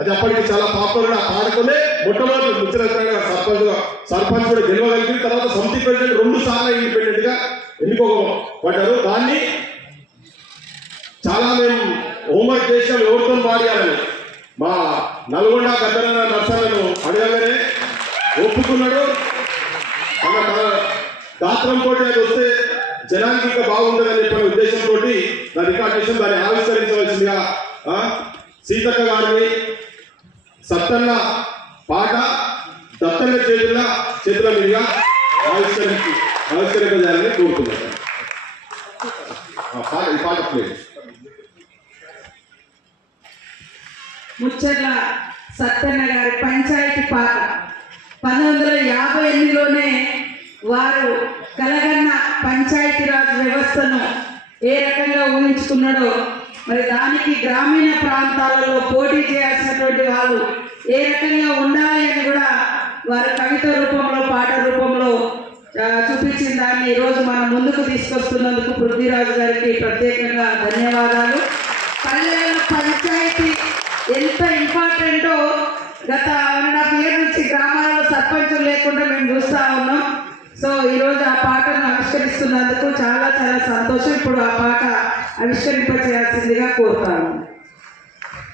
అది అప్పటికి చాలా పాపులర్. ఆ పాటతోనే మొట్టమొదటి ముచ్చరత్న సర్పంచ్ కూడా గెలవగలిగిన తర్వాత సమితి ప్రెసిడెంట్ 2 సార్లు ఇండిపెండెంట్ గా ఎన్నుకోబడ్డారు. దాన్ని చాలా మేము హోంవర్క్ చేసాం ఎవరితో పాడియాలని. మా నల్గొండ గద్దర నర్సన్నను అడగగానే ఒప్పుకున్నాడు. తన గాత్రంతో అది వస్తే జనానికి ఇంకా బాగుంటుందని చెప్పిన ఉద్దేశంతో దాని రికార్డ్ చేసాం. దాన్ని ఆవిష్కరించవలసిందిగా సీతక్క గారిని సత్తన్న పాట దత్తన్న చేతుల మీదుగా ఆవిష్కరించాలని కోరుతున్నాను. ఈ పాట ప్లీజ్. ముచ్చర్ల సత్తన్న గారి పంచాయతీ పాట 1958లోనే వారు కలగన్న పంచాయతీరాజ్ వ్యవస్థను ఏ రకంగా ఊహించుకున్నాడో, మరి దానికి గ్రామీణ ప్రాంతాలలో పోటీ చేయాల్సినటువంటి వాళ్ళు ఏ రకంగా ఉండాలి అని కూడా వారు కవిత రూపంలో పాట రూపంలో చూపించిన దాన్ని ఈరోజు మనం ముందుకు తీసుకొస్తున్నందుకు పృథ్వీరాజు గారికి ప్రత్యేకంగా ధన్యవాదాలు. పల్లెల పంచాయతీ ఎంత ఇంపార్టెంటో గత 1.5 years నుంచి గ్రామాలలో సర్పంచులు లేకుండా మేము చూస్తూ ఉన్నాం. సో ఈరోజు ఆ పాటను ఆవిష్కరిస్తున్నందుకు చాలా చాలా సంతోషం. ఇప్పుడు ఆ పాట ఆవిష్కరింప చేయాల్సిందిగా కోరుతాను.